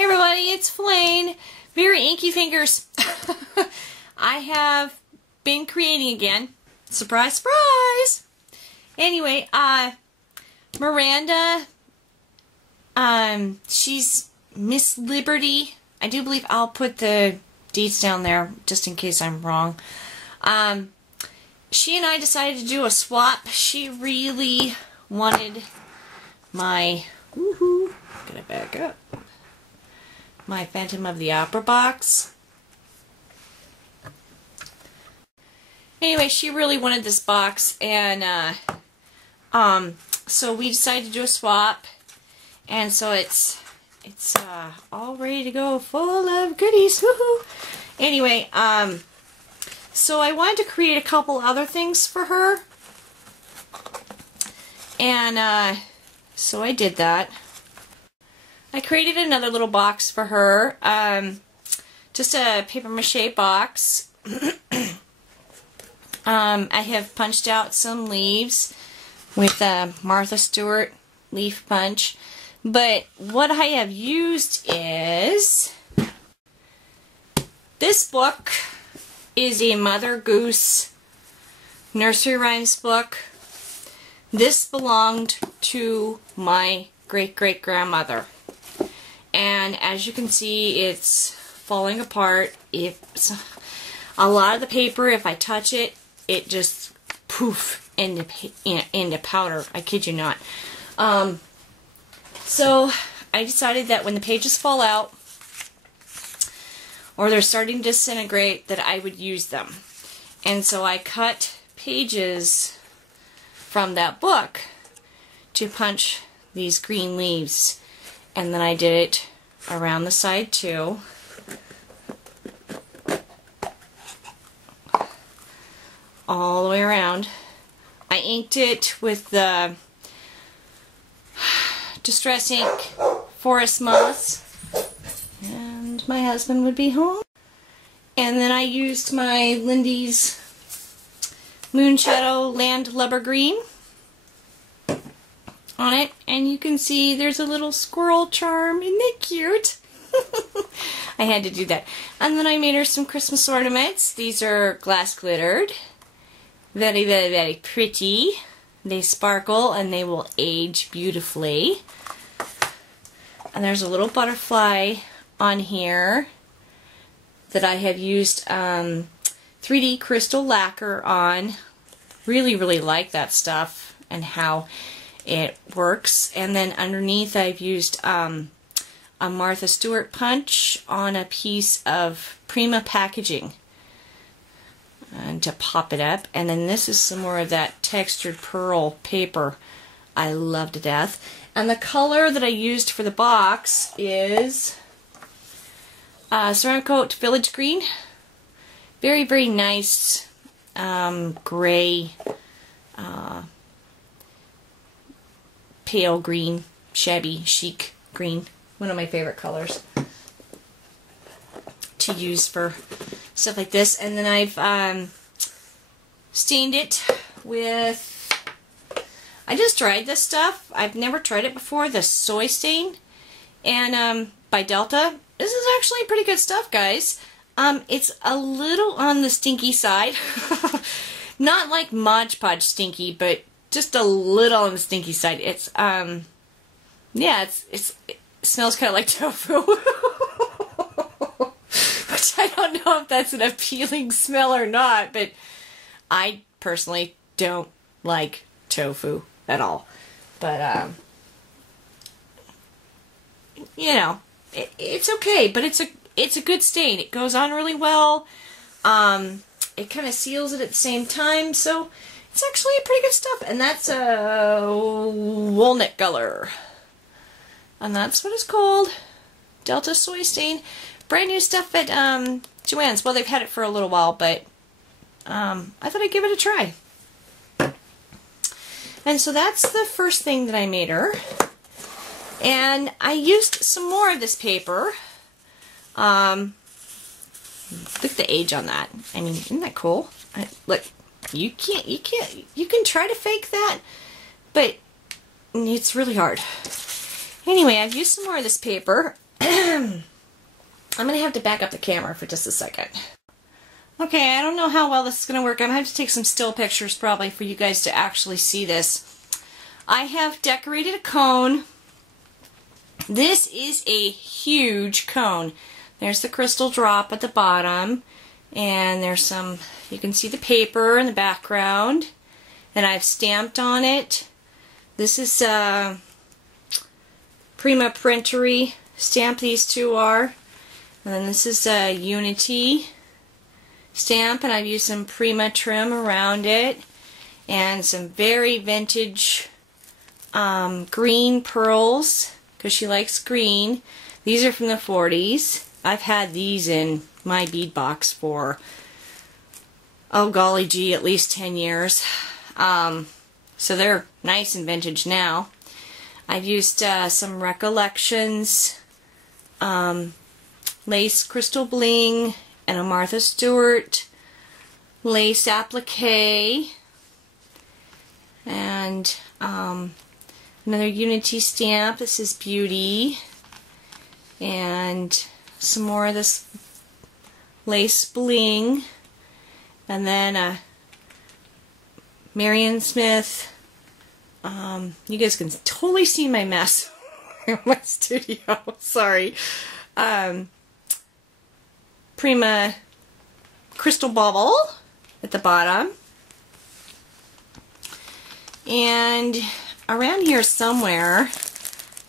Hey everybody, it's Flane. Very inky fingers. I have been creating again. Surprise, surprise! Anyway, Miranda, she's Miss Liberty. I do believe I'll put the deets down there just in case I'm wrong. She and I decided to do a swap. She really wanted my, gonna back up, my Phantom of the Opera box. Anyway, she really wanted this box, and so we decided to do a swap, and so it's all ready to go, full of goodies. Woohoo! Anyway, so I wanted to create a couple other things for her, and so I did that. I created another little box for her, just a paper mache box. I have punched out some leaves with Martha Stewart leaf punch, but what I have used is this book. Is a Mother Goose nursery rhymes book. This belonged to my great-great-grandmother, and as you can see, it's falling apart. It's a lot of the paper, if I touch it, it just poof into powder. I kid you not. So I decided that when the pages fall out, or they're starting to disintegrate, that I would use them. And so I cut pages from that book to punch these green leaves. And then I did it around the side too. All the way around. I inked it with the Distress Ink Forest Moss. And my husband would be home. And then I used my Lindy's Moonshadow Landlubber Green on it. And you can see there's a little squirrel charm. Isn't it cute? I had to do that. And then I made her some Christmas ornaments. These are glass glittered. Very, very, very pretty. They sparkle and they will age beautifully. And there's a little butterfly on here that I have used 3D crystal lacquer on. Really, really like that stuff and how it works. And then underneath I've used a Martha Stewart punch on a piece of Prima packaging and to pop it up. And then this is some more of that textured pearl paper I love to death. And the color that I used for the box is Ceramic Coat Village Green. Very, very nice gray, pale green, shabby chic green. One of my favorite colors to use for stuff like this. And then I've stained it with, I just tried this stuff. I've never tried it before, the soy stain. And by Delta. This is actually pretty good stuff, guys. It's a little on the stinky side. Not like Mod Podge stinky, but just a little on the stinky side. It's, yeah, it smells kind of like tofu. Which I don't know if that's an appealing smell or not, but I personally don't like tofu at all. But, you know, it's okay, but it's a good stain. It goes on really well. It kind of seals it at the same time, so it's actually pretty good stuff. And that's a walnut color, and that's what it's called, Delta Soy Stain. Brand new stuff at Joann's. Well, they've had it for a little while, but I thought I'd give it a try. And so that's the first thing that I made her. And I used some more of this paper. Look at the age on that. I mean, isn't that cool? Look, you can try to fake that, but it's really hard. Anyway, I've used some more of this paper. I'm going to have to back up the camera for just a second. Okay, I don't know how well this is going to work. I'm going to have to take some still pictures probably for you guys to actually see this. I have decorated a cone. This is a huge cone. There's the crystal drop at the bottom, and there's some, you can see the paper in the background, and I've stamped on it. This is Prima Printery stamp, these two are. And then this is a Unity stamp, and I've used some Prima trim around it, and some very vintage green pearls, because she likes green. These are from the 40s. I've had these in my bead box for, oh golly gee, at least 10 years. So they're nice and vintage now. I've used some Recollections lace crystal bling, and a Martha Stewart lace applique, and another Unity stamp. This is Beauty, and some more of this lace bling, and then a Marian Smith. You guys can totally see my mess in my studio. Sorry. Prima crystal bauble at the bottom, and around here somewhere,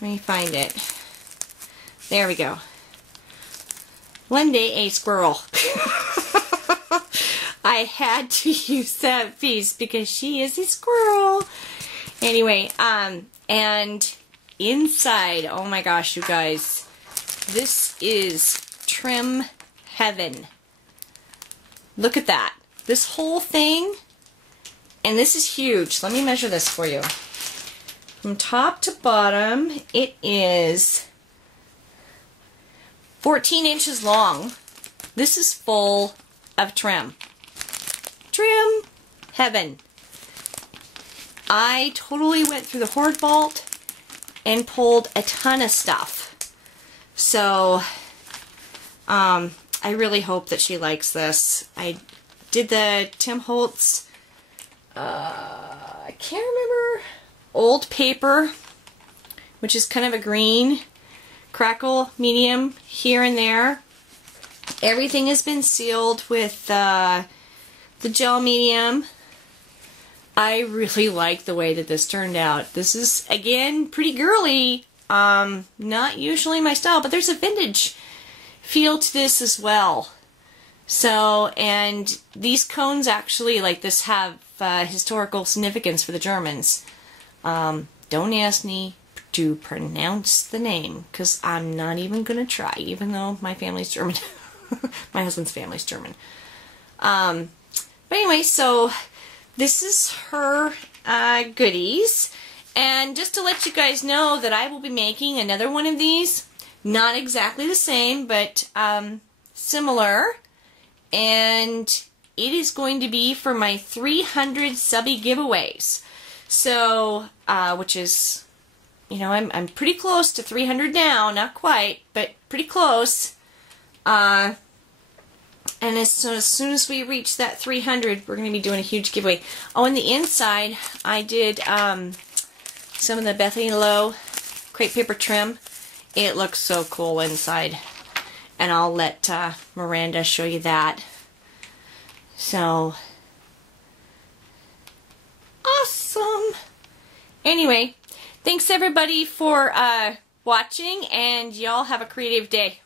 let me find it. There we go. One day a squirrel. I had to use that piece because she is a squirrel. Anyway, and inside, oh my gosh, you guys, this is trim heaven. Look at that. This whole thing, and this is huge. Let me measure this for you. From top to bottom, it is 14 inches long. This is full of trim. Trim heaven. I totally went through the hoard vault and pulled a ton of stuff. So, I really hope that she likes this. I did the Tim Holtz, I can't remember, old paper, which is kind of a green, crackle medium here and there. Everything has been sealed with the gel medium. I really like the way that this turned out. This is, again, pretty girly. Not usually my style, but there's a vintage feel to this as well. So, and these cones actually, like this, have historical significance for the Germans. Don't ask me to pronounce the name, because I'm not even going to try, even though my family's German. My husband's family's German. But anyway, so this is her goodies. And just to let you guys know that I will be making another one of these. Not exactly the same, but similar. And it is going to be for my 300 subby giveaways. So, which is, you know, I'm pretty close to 300 now. Not quite, but pretty close. And as soon as we reach that 300, we're going to be doing a huge giveaway. Oh, on the inside, I did some of the Bethany Lowe crepe paper trim. It looks so cool inside. And I'll let Miranda show you that. So, awesome! Anyway, thanks everybody for watching, and y'all have a creative day.